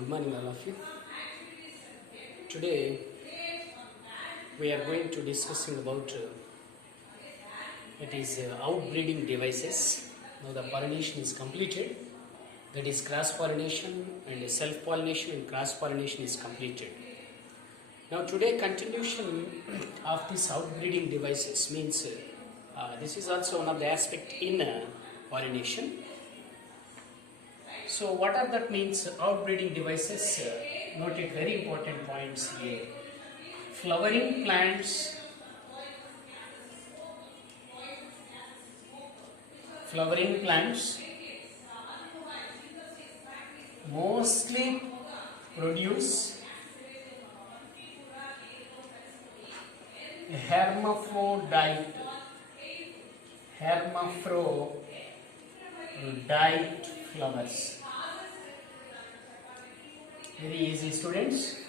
Good morning, all of you. Today we are going to discussing about outbreeding devices. Now the pollination is completed. That is cross pollination and self pollination and cross pollination is completed. Now today continuation of this outbreeding devices means this is also one of the aspect in pollination. So what are that means outbreeding devices? Note it, very important points here. Flowering plants, mostly produce hermaphrodite flowers. Very easy, students.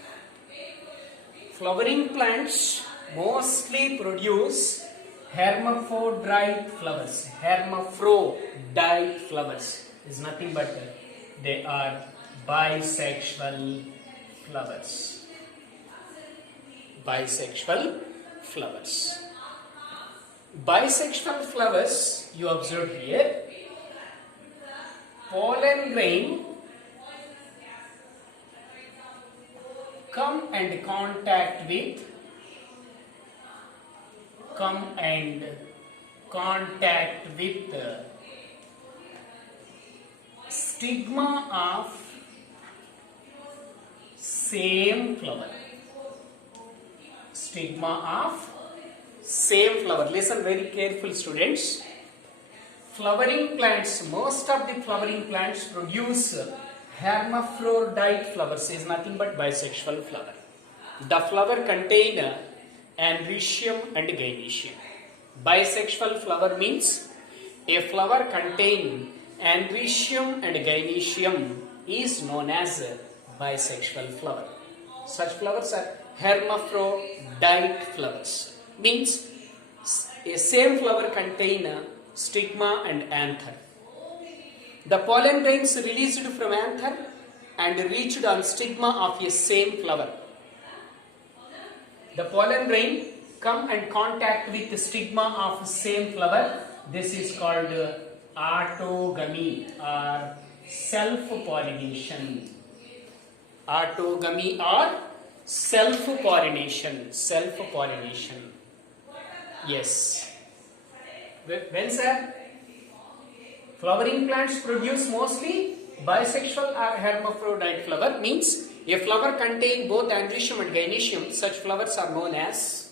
Flowering plants mostly produce hermaphrodite flowers. Hermaphrodite flowers is nothing but they are bisexual flowers. Bisexual flowers. Bisexual flowers, you observe here, pollen grain come and contact with stigma of same flower. Listen very careful, students. Flowering plants, most of the flowering plants produce hermaphrodite flowers, is nothing but bisexual flower. The flower contain androecium and gynoecium. Bisexual flower means a flower contain androecium and gynoecium is known as bisexual flower. Such flowers are hermaphrodite flowers. Means a same flower contain stigma and anther. The pollen grains released from anther and reached on stigma of a same flower. The pollen grain come and contact with the stigma of same flower. This is called autogamy or self-pollination. Autogamy or self-pollination. Yes. When sir? Flowering plants produce mostly bisexual or hermaphrodite flower, means a flower contain both androecium and gynoecium. Such flowers are known as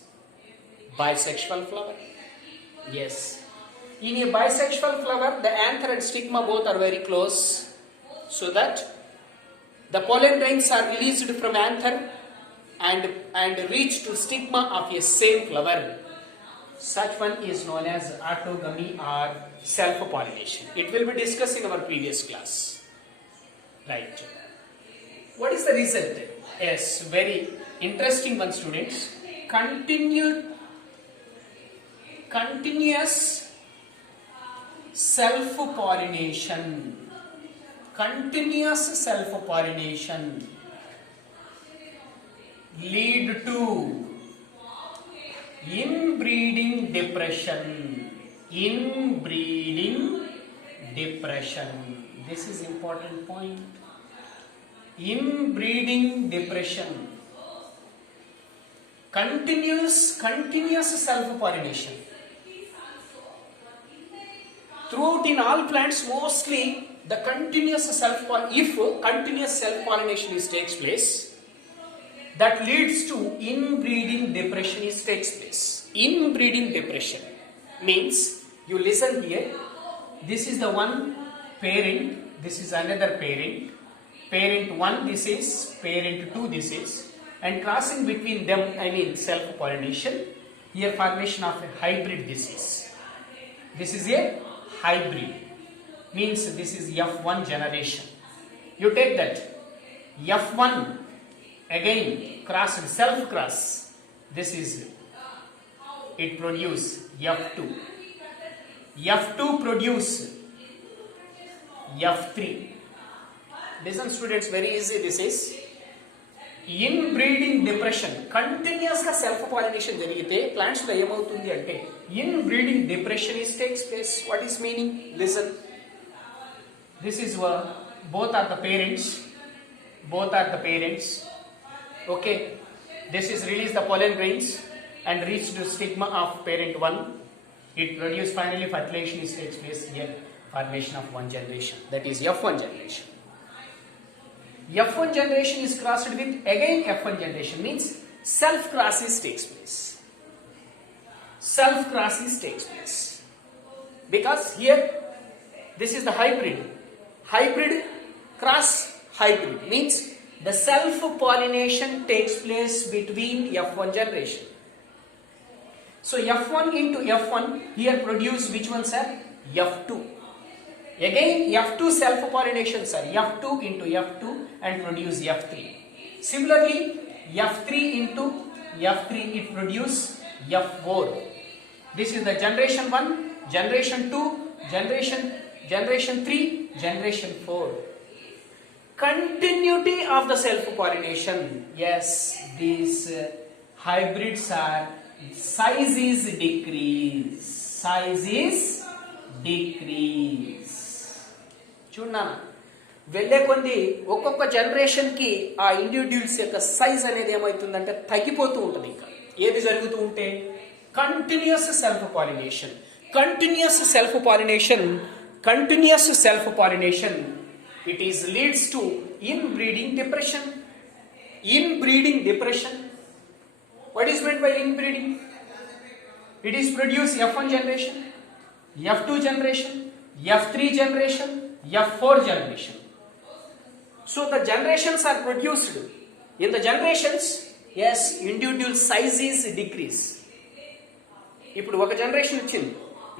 bisexual flower. Yes. In a bisexual flower, the anther and stigma both are very close, so that the pollen grains are released from anther and reach to stigma of a same flower. Such one is known as autogamy or self-pollination. It will be discussed in our previous class. Right. What is the result? Yes, very interesting one, students. Continuous self-pollination. Lead to inbreeding depression. This is important point. Inbreeding depression. Continuous self-pollination. Throughout in all plants, mostly the continuous self-pollination takes place, that leads to inbreeding depression takes place. Inbreeding depression means, you listen here, this is the one parent, this is another parent. Parent 1 this is, parent 2 this is, and crossing between them, self-pollination. Here formation of a hybrid this is. This is a hybrid. Means this is F1 generation. You take that. F1 again cross, self cross. This is, it produce F2. F2 produce F3. Listen students, very easy this is. Inbreeding depression, continuous గా self pollination జరిగితే plants లో ఏమవుతుంది అంటే inbreeding depression is takes place. What is meaning? Listen. This is both are the parents. Okay. This is release the pollen grains and reach the stigma of parent 1. It produce finally fertilization is takes place here, formation of one generation, that is F1 generation. F1 generation is crossed with again F1 generation, means self crosses takes place. Because here this is the hybrid cross hybrid, means the self pollination takes place between F1 generation. So F1 into F1 here produce which one, sir? F2. Again F2 self pollination, sir. F2 into F2 and produce F3. Similarly F3 into F3 it produce F4. This is the generation 1, generation 2, generation 3, generation 4. Continuity of the self pollination. Yes, these hybrids are size is decrease. చూడన్నా వెళ్ళే కొంది ఒక్కొక్క generation కి ఆ individuals యొక్క size అనేది ఏమవుతుందంటే తగ్గిపోతూ ఉంటుంది. ఇంకా ఏది జరుగుతూ ఉంటే continuous self pollination it is leads to inbreeding depression. What is meant by inbreeding? It is produce F1 generation, F2 generation, F3 generation, F4 generation. So the generations are produced. In the generations, yes, individual size is decrease. ఇప్పుడు ఒక generation వచ్చింది,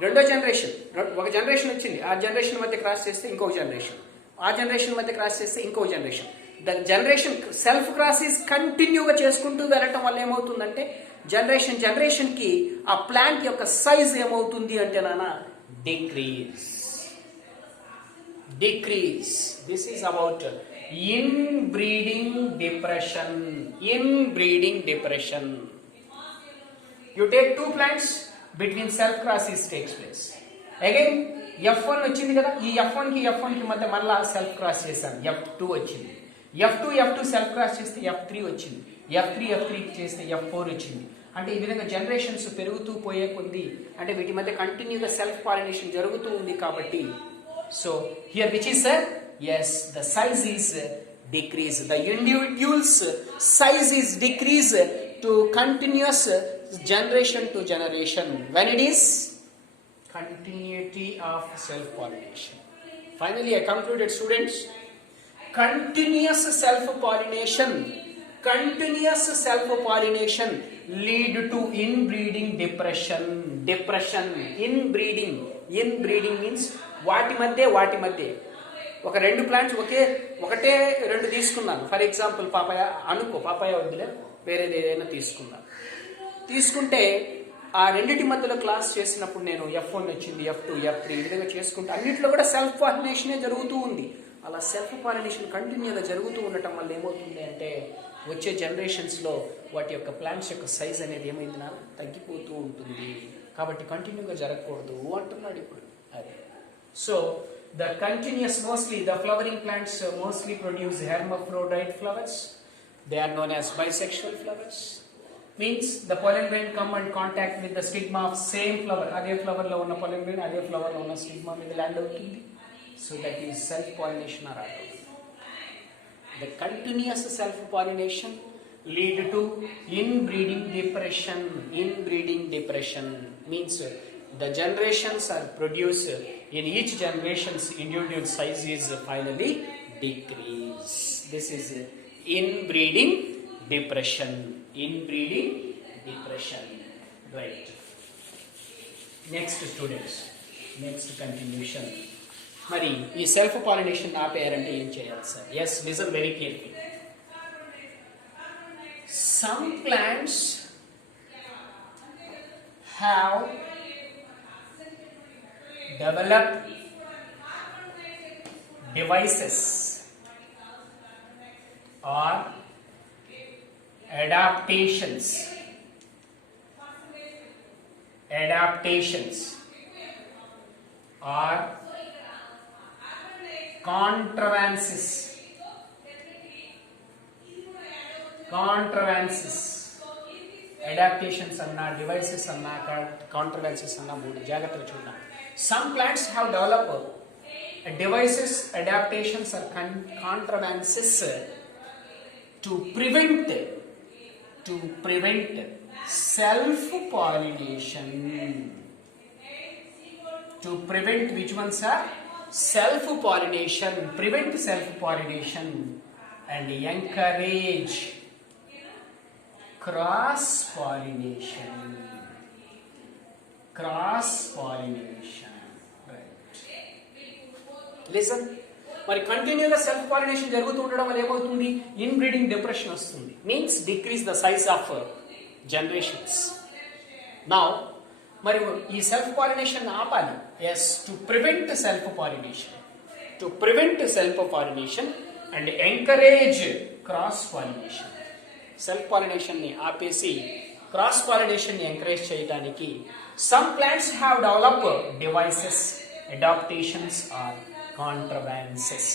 రెండో generation, ఒక generation వచ్చింది, ఆ generation మధ్య cross చేస్తే ఇంకొక జనరేషన్, ఆ జనరేషన్ మధ్య క్రాస్ చేస్తే ఇంకో generation. The generation self crosses కంటిన్యూగా చేసుకుంటూ వెళ్ళటం వల్ల ఏమవుతుందంటే జనరేషన్ కి ఆ ప్లాంట్ యొక్క సైజ్ ఏమవుతుంది అంటే నాన్న decrease. This is about inbreeding depression. You take two plants, between self crosses takes place. Again F1 వచ్చింది కదా, ఈ F1 కి మధ్య మళ్ళా సెల్ఫ్ క్రాస్ చేశాను, F2 వచ్చింది. F2 సెల్ఫ్ క్రాస్ చేస్తే F3 వచ్చింది, F3 చేస్తే F4 వచ్చింది. అంటే ఈ విధంగా జనరేషన్స్ పెరుగుతూ పోయే కొద్ది అంటే వీటి మధ్య కంటిన్యూగా సెల్ఫ్ పాలినేషన్ జరుగుతూ ఉంది కాబట్టి. So here which is sir, yes, the size is decrease. The individual's size is decrease to continuous generation to generation when it is continuity of self pollination. Finally I concluded students, continuous self pollination lead to inbreeding depression. Inbreeding means వాటి మధ్య ఒక రెండు plants ఒకటే రెండు తీసుకున్నాను. For example పాపాయ వద్దులే, వేరేది ఏదైనా తీసుకుంటే ఆ రెండింటి మధ్యలో క్లాస్ చేసినప్పుడు నేను F1 వచ్చింది, F2, F3 ఈ విధంగా చేసుకుంటే అన్నింటిలో కూడా సెల్ఫ్ పాలినేషనే జరుగుతూ ఉంది. అలా సెల్ఫ్ పాలినేషన్ కంటిన్యూగా జరుగుతూ ఉండటం వల్ల ఏమవుతుంది అంటే వచ్చే జనరేషన్స్లో వాటి యొక్క ప్లాంట్స్ యొక్క సైజ్ అనేది ఏమైందినా తగ్గిపోతూ ఉంటుంది. కాబట్టి కంటిన్యూగా జరగకూడదు అంటున్నాడు ఇప్పుడు. అదే so the continuous, mostly the flowering plants mostly produce hermaphrodite flowers. They are known as bisexual flowers. Means the pollen grain come and contact with the stigma of same flower. Adhe flower lo unna pollen grain adhe flower lo unna stigma మీద land అవుతుంది. So that is self pollination or auto. The continuous self pollination lead to inbreeding depression means the generations are produced. In each generation's individual size is finally decrease. This is inbreeding depression. Right. Next students, next continuation. మరి ఈ self pollination ఆపేయాలంటే ఏం చేయాలి sir? Yes, listen very carefully. Some plants have developed devices or adaptations or contrivances adaptations అన్నా devices అన్నా contrivances అన్నా మూడు జాగ్రత్తలు చూద్దాం. Some plants have developed devices, adaptations or contrivances to prevent self pollination. To prevent which ones are self pollination, prevent self pollination and encourage cross pollination. Right. Listen, మరి కంటిన్యూగా self pollination జరుగుతూ ఉండడం వల్ల ఏమవుతుంది? ఇన్బ్రీడింగ్ డిప్రెషన్ వస్తుంది. Means decrease the size of generations. Now మరి ఈ self pollination ఆపాలి. Yes, to prevent self pollination and encourage cross pollination. Self pollination ని ఆపేసి క్రాస్ పాలినేషన్ ని ఎంకరేజ్ చేయడానికి some plants have develop devices, adaptations or contrivances.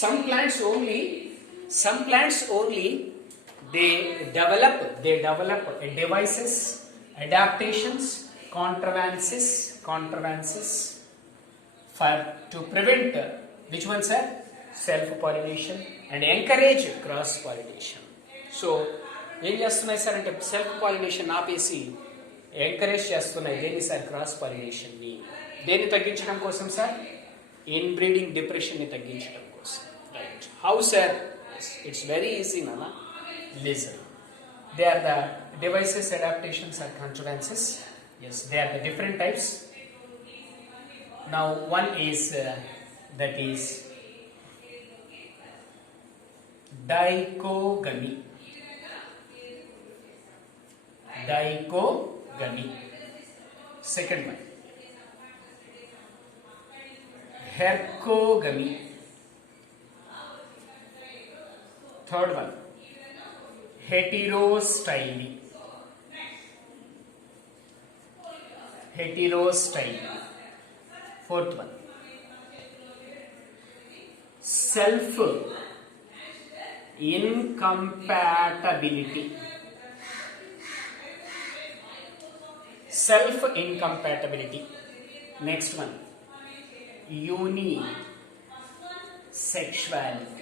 Some plants only they develop devices, adaptations, contrivances for to prevent which ones are self pollination and encourage cross pollination. So ఏం చేస్తున్నాయి sir అంటే self pollination ఆపేసి encourage చేస్తున్నాయి దేని sir? Cross pollination ని. దేన్ని తగ్గించడం కోసం సార్? ఇన్బ్రీడింగ్ డిప్రెషన్ ని తగ్గించడం కోసం. Right. How sir? It's very easy నానా. Listen, they are the devices, adaptations are contrivances. Yes, they are the different types. Now one is that is dichogamy. Second one, hercogamy. Third one, heterostyle. Fourth one, self incompatibility. Next one, unisexuality.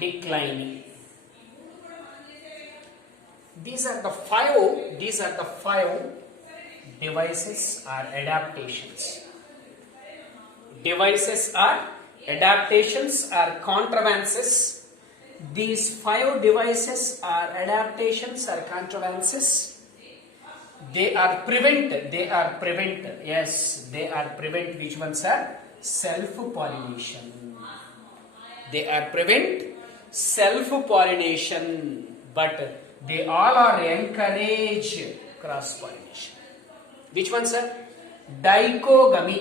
Declining. These are the five devices or adaptations. Are contrivances. These 5 devices are adaptations or contrivances. They are prevent. Yes, they are prevent. Which ones are? Self pollination. They are prevent self pollination, but they all are encourage cross pollination. Which ones are? Dichogamy,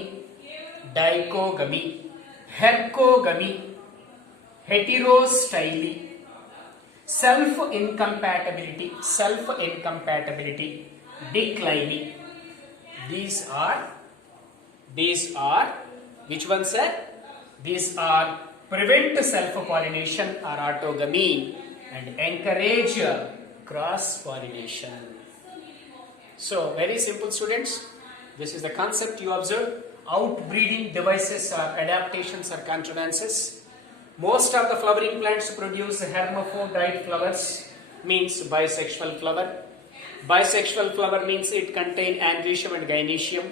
hercogamy, heterostyle, self incompatibility, declining. These are which ones are? These are prevent self pollination or autogamy and encourage cross pollination. So very simple, students. This is the concept you observe. Outbreeding devices or adaptations or contrivances. Most of the flowering plants produce hermaphrodite flowers, means bisexual flower. Bisexual flower means it contains androecium and gynoecium.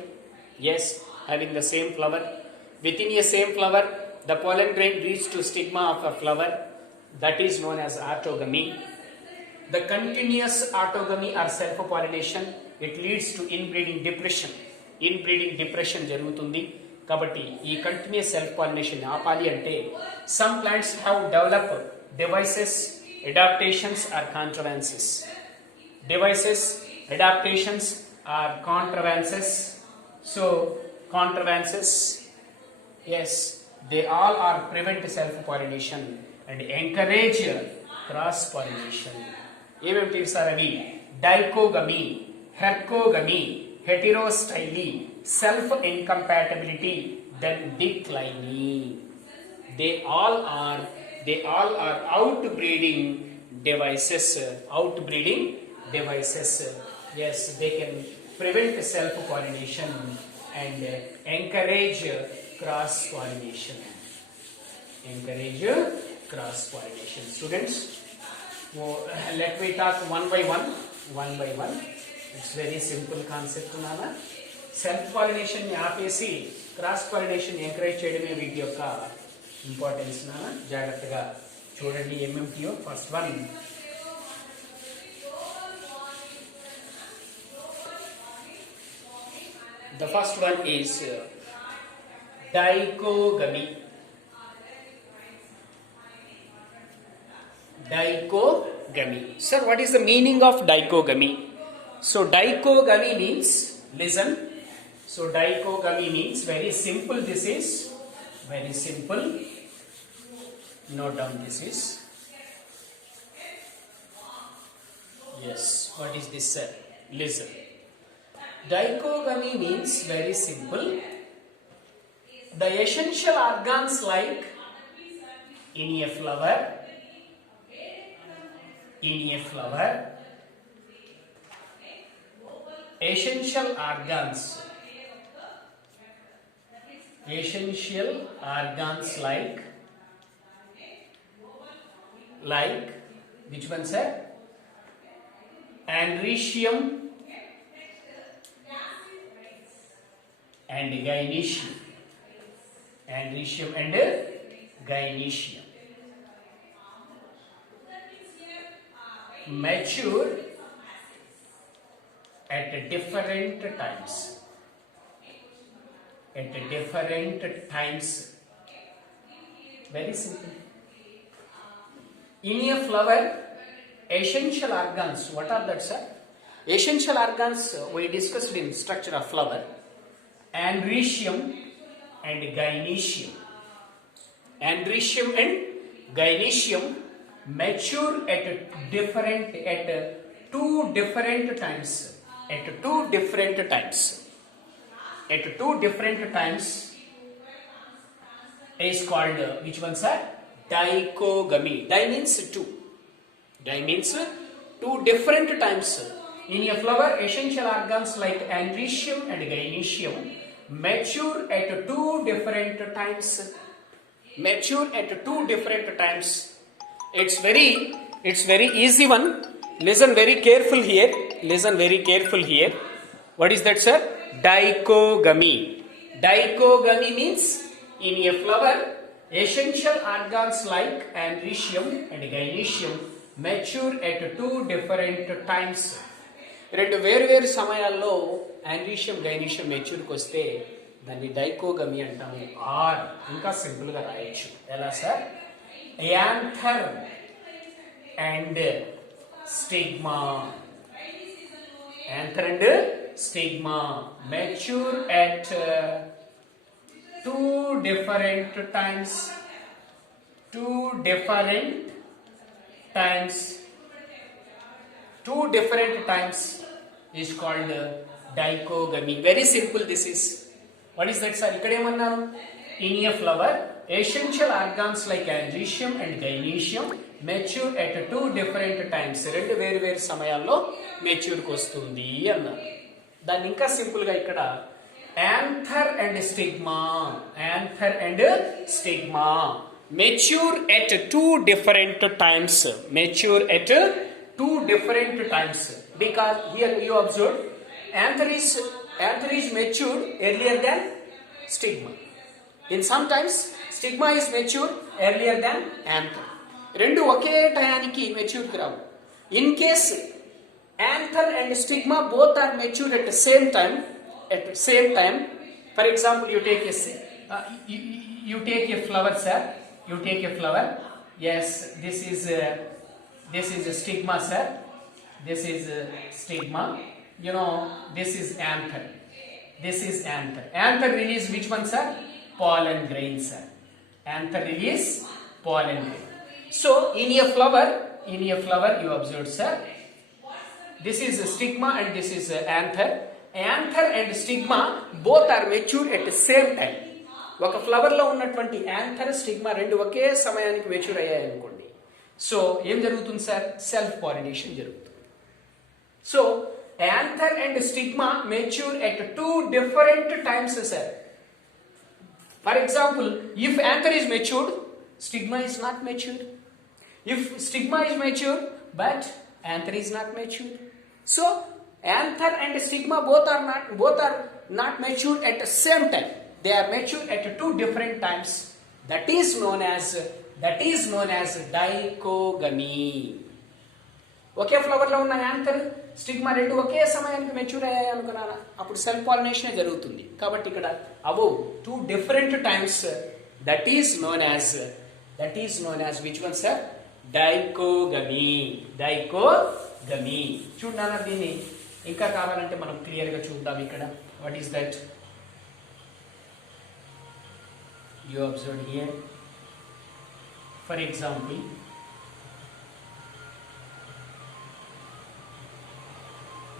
Yes, having the same flower. Within a same flower, the pollen grain reaches to stigma of a flower. That is known as autogamy. The continuous autogamy or self-pollination, it leads to inbreeding depression. జరుగుతుంది. కాబట్టి ఈ continuous self pollination ఆపాలి అంటే some plants have develop devices, adaptations are contrivances. So contrivances, yes, They all are prevent self-pollination and encourage cross-pollination. ఏమేమిటి sir అవి? Dichogamy, హెర్కోగమీ, heterostyle, self-incompatibility, then declining. They all are outbreeding devices. Outbreeding devices. Yes, they can prevent self-pollination and encourage cross-pollination. Encourage cross-pollination. Students, let me talk one by one. It's very simple concept. Self-pollination ni ఆపేసి cross-pollination encourage చేయడమే వీటి యొక్క importance. జాగ్రత్తగా చూడండి ఏమేమిటియో. First one, the first one is dichogamy. Dichogamy. Sir, what is the meaning of dichogamy? So dichogamy means, listen. So dichogamy means, very simple this is. Very simple. Note down this is. Yes, what is this, sir? Listen. Dichogamy means, very simple, the essential organs like in a flower, essential organs like which one, sir? Andrecium and gynoecium. Andrecium and gynoecium mature at different times. Very simple. In a flower, essential organs, what are that, sir? Essential organs we discussed in structure of flower. Andrecium and gynoecium. Andrecium and gynoecium mature at two different times. At two different times is called which one, sir? Dichogamy. Di means two. Two different times. In a flower, essential organs like andrecium and gynoecium mature at two different times. It's very easy one. Listen very careful here. What is that, sir? Dichogamy. Dichogamy means, in a flower, essential organs like andrecium and gynoecium mature at two different times. రెండు వేరు సమయాల్లో andrecium gynoecium మెచ్యూర్కి వస్తే దాన్ని డైకోగమీ అంటాము. Are ఇంకా simple గా రాయొచ్చు. ఎలా sir? Anther and stigma. Anther and stigma mature at two different times. Two different times is called dichogamy. Very simple this is. What is that, sir? ఇక్కడ ఏమన్నారు? In a flower, essential organs like andrecium and gynoecium mature at two different times. రెండు వేరు సమయాల్లో మెచ్యూర్కి వస్తుంది అన్నారు. దాన్ని ఇంకా simple గా ఇక్కడ anther and stigma mature at two different times. Because here you observe anther is matured earlier than stigma. In sometimes stigma is matured earlier than anther. రెండు ఒకే టయానికి మెచ్యూర్ కి రావు. In case anther and stigma both are matured at the same time, for example, you take a flower, sir. You take a flower. Yes, this is a stigma, sir. This is stigma. You know, this is anther. Anther release which one, sir? Pollen grain, sir. Anther release pollen grain. So in a flower you observed, sir, this is a stigma and this is a anther. Anther and stigma both are mature at the same time. ఒక flower లో ఉన్నటువంటి anther stigma రెండు ఒకే సమయానికి mature అయ్యాయి అనుకోండి. So ఏం జరుగుతుంది sir? Self pollination జరుగుతుంది. So anther and stigma mature at two different times, sir. For example, if anther is matured, stigma is not matured. If stigma is mature but anther is not matured, so anther and stigma both are not matured at the same time. They are matured at two different times. That is known as dichogamy. Okay flower లో ఉన్న anther stigma రెండు ఒకే సమయానికి mature అయ్యాయి అనుకున్నారా? అప్పుడు self pollination జరుగుతుంది. కాబట్టి ఇక్కడ above two different times, that is known as which one sir? Dichogamy. చూడనా, దీన్ని ఇంకా కావాలంటే మనం క్లియర్ గా చూద్దాం. ఇక్కడ what is that? You observe here, for example,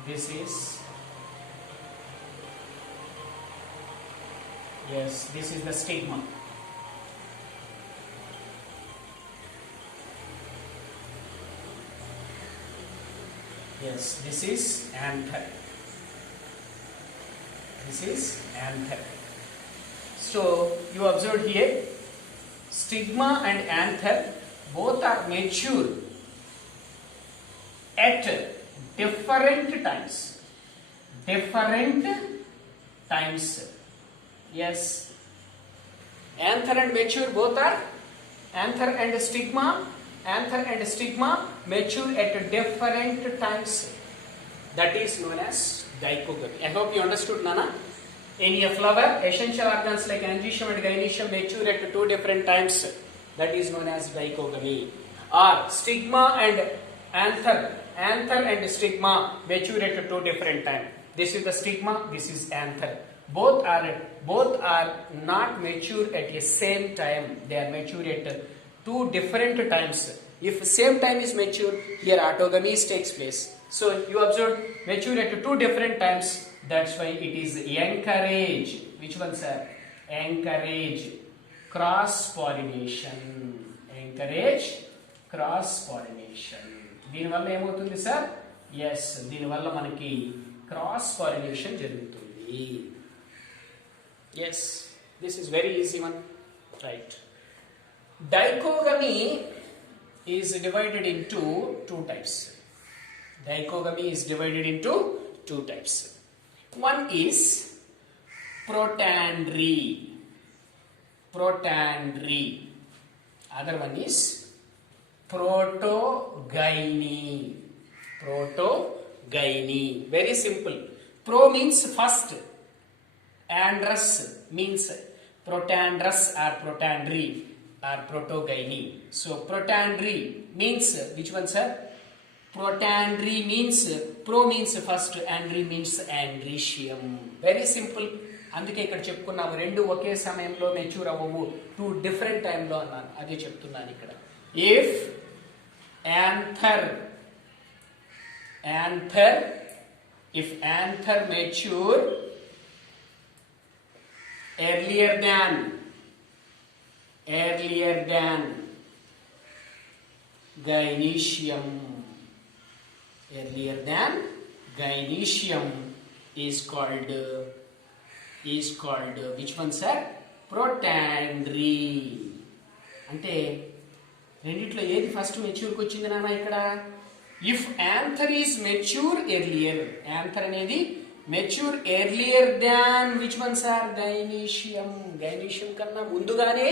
this is the stigma. Yes, this is anther. So you observed here, stigma and anther both are mature at different times. Yes, anther and mature both are anther and stigma mature at different times. That is known as dichogamy. I hope you understood, Nana. In a flower, essential organs like androecium and gynoecium mature at two different times. That is known as dichogamy. Or stigma and anther and stigma mature at two different times. This is the stigma, this is anther. Both are not mature at the same time. They are mature at two different times. If same time is mature, here autogamy takes place. So you observe mature at two different times. That's why it is encourage. Which one, sir? Encourage cross pollination. దీనివల్ల ఏమవుతుంది sir? Yes, దీనివల్ల మనకి cross pollination జరుగుతుంది. Yes, this is very easy one, right. Dichogamy is divided into two types. One is protandry. Other one is protogyny. Very simple. Pro means first, androus means protandrous or protandry or protogyny. So protandry means which one, sir? Protandry means pro means first, andry means androecium. Very simple. అందుకే ఇక్కడ చెప్పుకున్నాము రెండు ఒకే సమయంలో mature అవ్వవు, two different టైంలో అన్నాను. అదే చెప్తున్నాను ఇక్కడ. If anther mature earlier than gynoecium is called which one, sir? Protandry. అంటే రెండిట్లో ఏది ఫస్ట్ మెచ్యూర్కి వచ్చింది నాన్న ఇక్కడ? If anther is mature earlier, anther అనేది mature earlier than which one sir? Gynoecium కన్నా ముందుగానే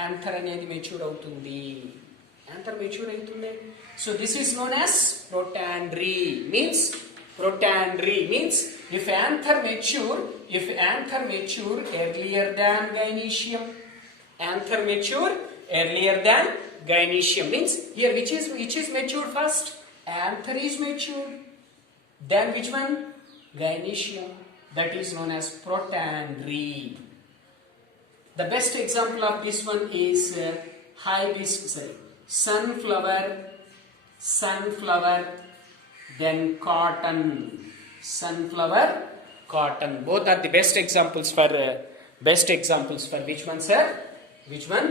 యాంథర్ అనేది మెచ్యూర్ అవుతుంది. So this is known as protandry. Means if anther mature earlier than gynoecium, means here which is matured first? Anther is matured, then which one? Gynoecium. That is known as protandry. The best example of this one is sunflower, then cotton. Sunflower, cotton. Both are the best examples for which one, sir? Which one?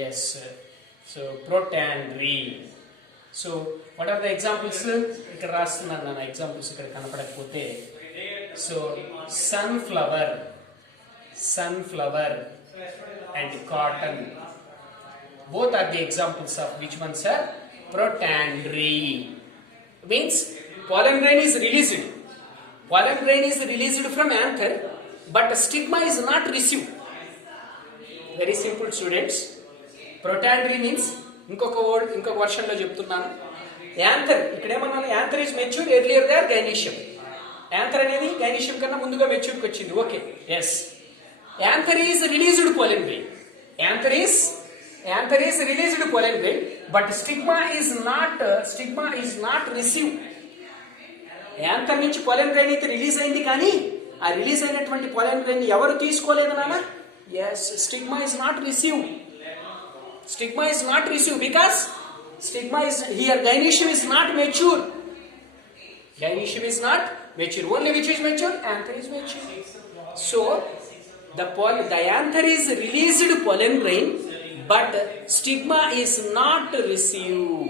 Yes, sir. So protandry. So what are the examples? ఇక్కడ రాస్తున్నాను నా examples ఇక్కడ కనపడకపోతే. So sunflower and cotton. Both are the examples of which one, sir? Protandry. Means pollen grain is released. Pollen grain is released from anther, but stigma is not received. Very simple, students. Protandry means ఇంకొక వర్షన్లో చెప్తున్నాను. Anther ఇక్కడ ఏమన్నా anther is mature earlier than gynoecium. Anther అనేది gynoecium కన్నా ముందుగా మెచ్యూర్కి వచ్చింది. Okay, yes. Anther is released pollen grain. Anther is released pollen grain, but stigma is not received. Anther నుంచి pollen grain అయితే రిలీజ్ అయింది, కానీ ఆ రిలీజ్ అయినటువంటి pollen grain ఎవరు తీసుకోలేదు నాన్న? Yes, stigma is not received. Stigma is not received because stigma is here. Gynecium is not mature. Gynecium is not mature. Only which is mature? Anther is mature. So the anther is released pollen grain, but stigma is not received.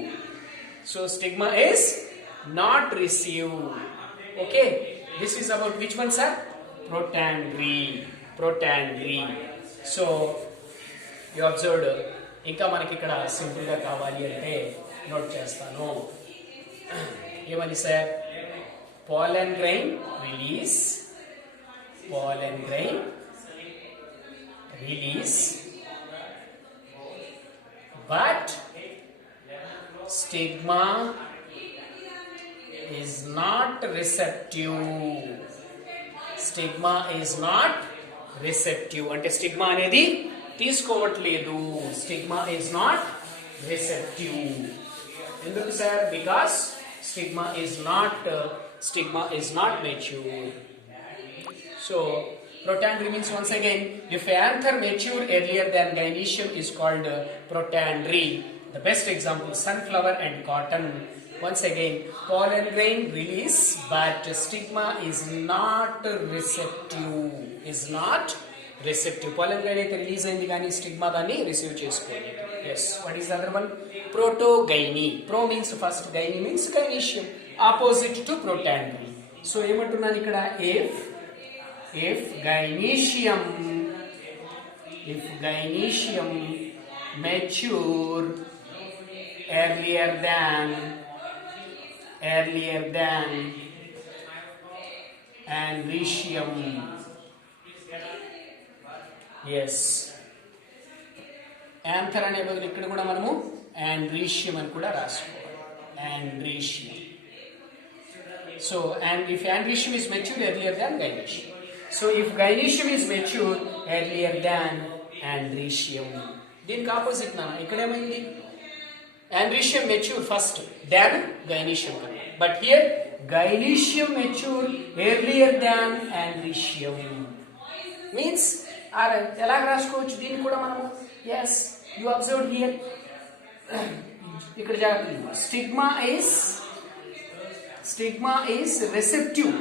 So stigma is not received. Okay, this is about which one, sir? Protandry. So you observed. ఇంకా మనకి ఇక్కడ సింపుల్గా కావాలి అంటే note చేస్తాను. ఏమని sir? pollen grain release, but stigma is not receptive. అంటే stigma అనేది తీసుకోవట్లేదు. Stigma is not receptive. ఎందుకు సార్? Because stigma is not mature. So protandry means, once again, if anther mature earlier than gynecium is called protandry. The best example, sunflower and cotton. Once again, pollen grain release, but stigma is not receptive. Pollen grain అయితే release అయింది, కానీ stigma దాన్ని receive చేసుకోలేదు. Yes. What is the other one? Protogyny. Pro means first, gyny means gynecium. Opposite to protandry. So ఏమంటున్నాను ఇక్కడ? If gynecium mature earlier than andrecium. Yes. Anther అనే బదులు ఇక్కడ కూడా మనము andrecium అని కూడా రాసుకోవాలి. Andrecium. So, and if andrecium is mature earlier than gynecium. So, if gynecium is mature earlier than andrecium. దీనికి ఆపోజిట్ నా ఇక్కడ ఏమైంది? andrecium mature first, then gynecium. But here gynecium mature earlier than andrecium. Means ఎలా రాసుకోవచ్చు దీన్ని కూడా మనము? Yes, you observed here. ఇక్కడ జాగ్రత్త. Stigma is receptive.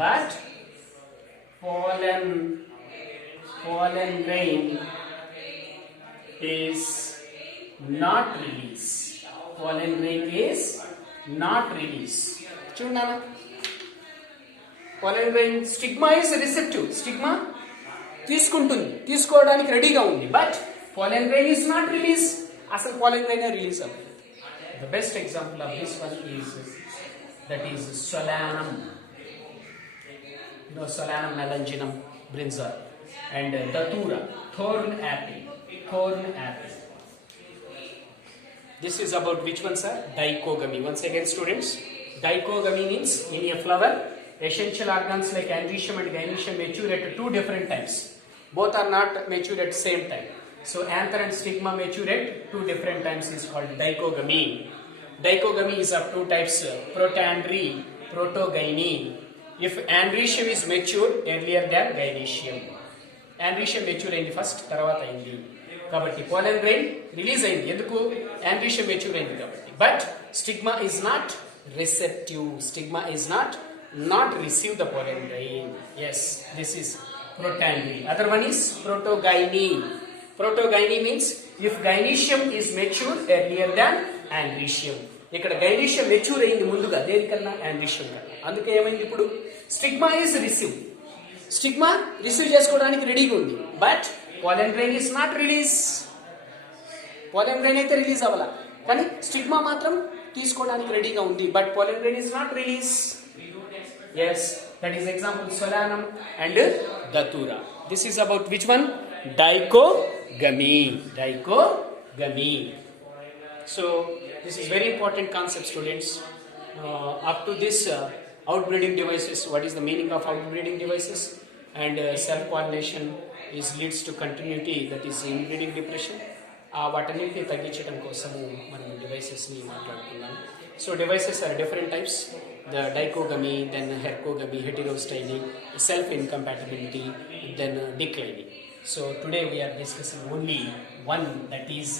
But pollen grain is not released. చూడనా? pollen grain, stigma is receptive. Stigma తీసుకోవడానికి రెడీగా ఉంది, but pollen grain is not released. అసలు pollen grain రిలీజ్ అవ్వదు. The best example of this one is Solanum. Solanum melanginum brinza, and Datura, thorn apple. This is about which one, sir? Dichogamy. Once again, students, dichogamy means in a flower, essential organs like andrecium and gynecium mature at two different times. Both are not mature at the same time. So anther and stigma mature at two different times is called dichogamy. Dichogamy is of two types: protandry, protogyny. if andrecium is mature earlier than gynecium. Andrecium mature అయింది first, తర్వాత అయింది కాబట్టి pollen grain release అయింది. ఎందుకు? andrecium mature అయింది కాబట్టి. But stigma is not receptive. Stigma is not receive the pollen grain. Yes, this is protandry. Other one is protogyny. Protogyny means if gynecium is mature earlier than andrecium. ఇక్కడ gynoecium mature అయింది ముందుగా దేనికన్నా? andrecium కన్నా. అందుకే ఏమైంది ఇప్పుడు? Stigma is receive. Stigma receive చేసుకోవడానికి రెడీగా ఉంది. But pollen grain is not release. pollen grain అయితే రిలీజ్ అవ్వాల, కానీ స్టిగ్మా మాత్రం తీసుకోవడానికి రెడీగా ఉంది. But pollen grain is not release. Yes, that is example Solanum and Datura. This is about which one? Dichogamy. Dichogamy. So this is very important concept, students. Up to this outbreeding devices, what is the meaning of outbreeding devices? And self-pollination is leads to continuity, that is inbreeding depression. వాటన్నిటిని తగ్గించడం కోసము మనం డివైసెస్ని మాట్లాడుకున్నాం. So devices are different types. The dichogamy, then hercogamy, heterostyly, self-incompatibility, then declining. So today we are discussing only one, that is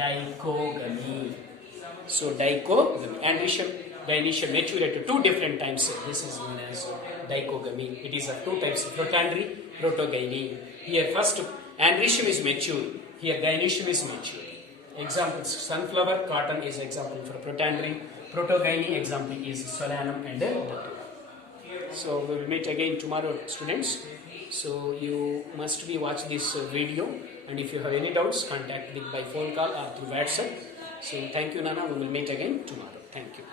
dichogamy. So dichogamy, andrecium, gynecium mature at two different times. This is known as dichogamy. It is of two types, protandry, protogyny. Here first andrecium is mature, here gynecium is mature. Examples: sunflower, cotton is example for protandry. Protogyny example is Solanum and Datura. So we will meet again tomorrow, students. So you must be watch this video, and if you have any doubts, contact me by phone call or through WhatsApp. So thank you, Nana. We will meet again tomorrow. Thank you.